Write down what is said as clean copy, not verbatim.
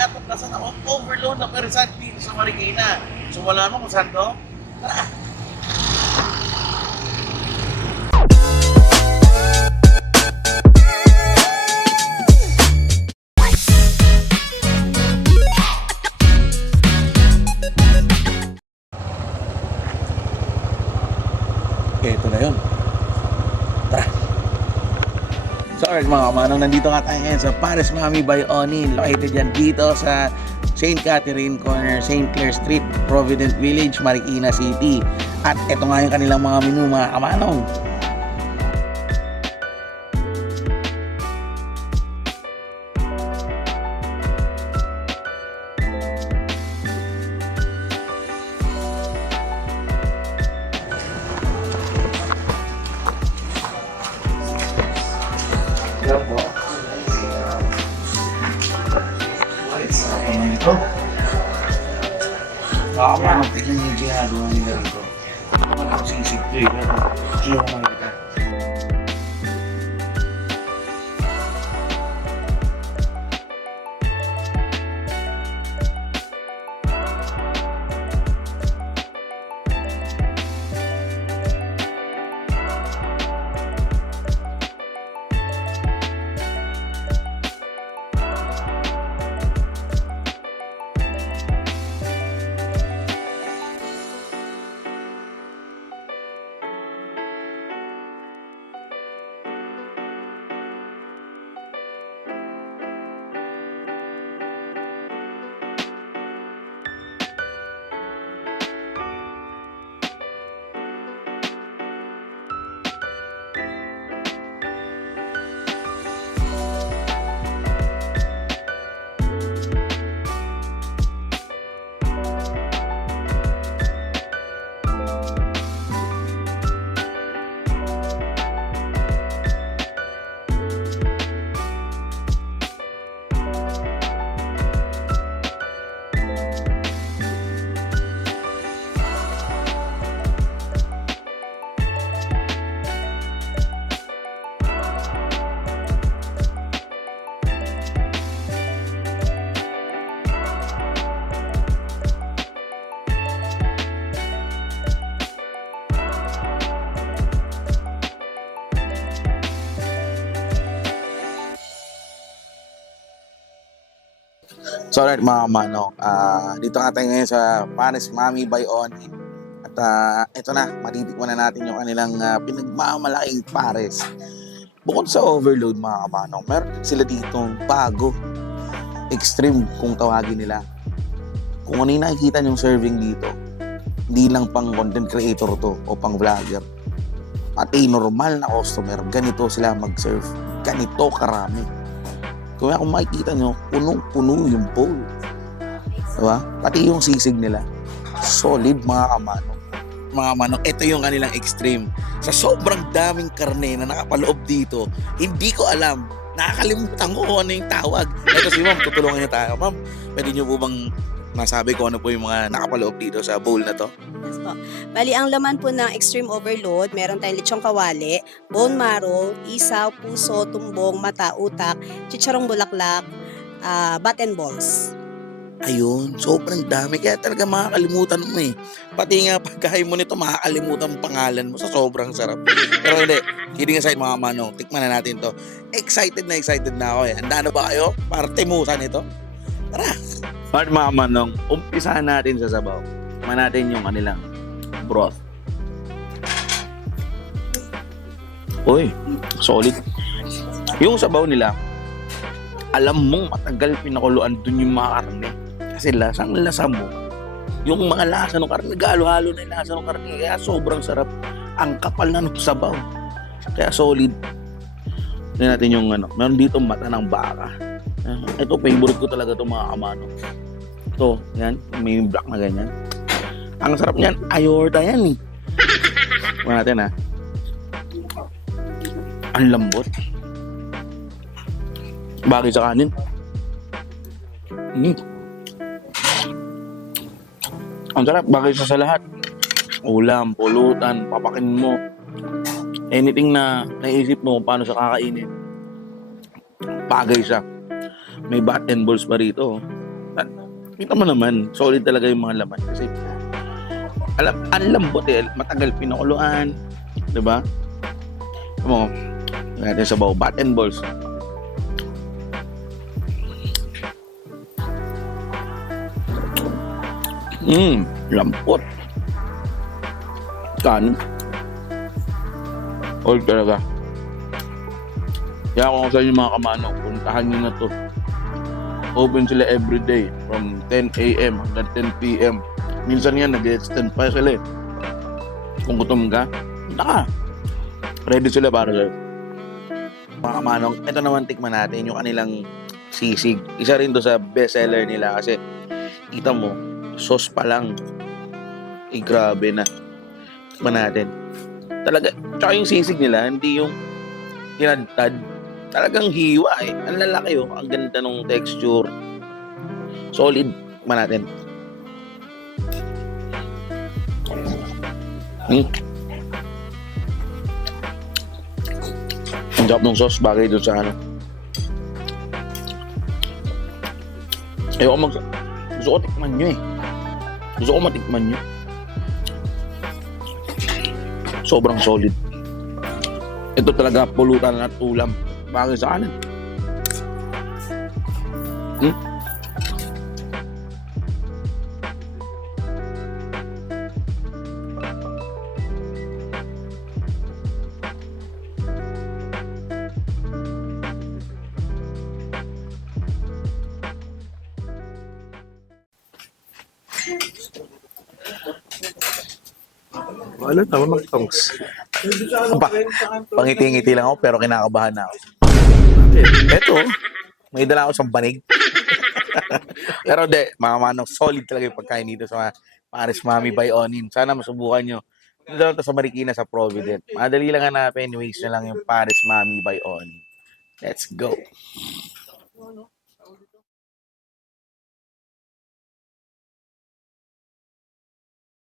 natuklasan ako overload na resort dito sa Marikina. So wala mo kung saan to? Tara! Ito na yun. Tara! So alright mga kamanong, nandito nga tayo ngayon sa Pares Mami by Onin. Located yan dito sa St. Catherine Corner, St. Clair Street, Provident Village, Marikina City. At ito nga yung kanilang mga menu mga kamanong. Yan po. Ito. Kamanong, tignan niyo yung ginagawa nila rito. Walang sisig to eh, pero hindi ko makikita. So alright mga kamanong, dito nga tayo ngayon sa Pares Mami by Onin. At ito na, matitikman na natin yung kanilang pinagmamalaking pares. Bukod sa overload mga kamanong, meron sila ditong bago, extreme kung tawagin nila. Kung ano yung nakikita yung serving dito, hindi lang pang content creator to o pang vlogger. Pati normal na customer, ganito sila mag-serve. Ganito karami. Kung makikita nyo, punong-puno yung bowl. Diba? Pati yung sisig nila, solid mga kamanong. Mga kamanong, ito yung kanilang extreme. Sa sobrang daming karne na nakapaloob dito, hindi ko alam, nakakalimutan ko kung ano yung tawag. Ito si ma'am, tutulungan niyo tayo. Ma'am, pwede niyo po bang masabi ko ano po yung mga nakapaloob dito sa bowl na to? Yes po. Bali, ang laman po ng extreme overload, meron tayong lechong kawali, bone marrow, isaw, puso, tumbong, mata, utak, chicharong bulaklak, bat and balls. Ayun, sobrang dami. Kaya talaga makakalimutan mo eh. Pati nga pagkain mo nito, makakalimutan ang pangalan mo sa sobrang sarap. Pero hindi, kidding aside mga manong, tikman na natin to. Excited na ako eh. Handa na ba kayo para timusan ito? Tara! Alright mga manong, umpisahan natin sa sabaw. Tikman natin yung kanilang broth. Uy, solid. Yung sabaw nila, alam mong matagal pinakuluan dun yung mga karne. Kasi lasang lasa mo. Yung mga lasa ng karne, galo-halo na yung lasa ng karne. Kaya sobrang sarap. Ang kapal na ng sabaw. Kaya solid. Tignan natin yung ano. Meron dito mata ng baka. Ito, favorite ko talaga itong mga kamano. Ito, yan. May black na ganyan. Ang sarap niyan. Ayorta yan eh. Tignan natin ha. Ang lambot. Bagay sa kanin. Ang sarap, bagay sa lahat. Ulam, pulutan, papakin mo. Anything na naisip mo kung paano siya kakainin. Bagay siya. May bat and balls pa rito. Kita mo naman, solid talaga yung mga laman. Kasi, ang lambot eh. Matagal pinakuluan. Diba? Alam mo, natin sa baw. Bat and balls. Lampot. Kan. All talaga. Kaya kung sa inyo mga kamano, puntahan nyo na to. Open sila everyday from 10 a.m. hanggang 10 p.m. Minsan yan, nag-extend pa sila eh. Kung gutom ka, punta ka. Ready sila para sa'yo. Mga kamanong, ito naman tikman natin yung kanilang sisig. Isa rin to sa bestseller nila kasi kita mo, sauce pa lang. Grabe na. Tikman natin. Talaga, tsaka yung sisig nila, hindi yung tinadtad. Talagang hiwa eh. Ang lalaki oh. Ang ganda ng texture. Solid. Tikman natin. Ang sarap ng sauce bagay doon sa ano. Gusto ko tikman nyo eh. Gusto ko matikman nyo. Sobrang solid. Ito talaga pulutan at ulam. Bagay sa kanan. Ano, tama mag-tongs. Pangiti-ngiti lang ako pero kinakabahan na ako. Eto, may dala ako sa banig. Pero de, mga manong solid talaga yung pagkain dito sa Paris Mami by Onin. Sana masubukan nyo. Dito lang to sa Marikina sa Provident. Madali lang hanapin, waste na lang yung Paris Mami by Onin. Let's go.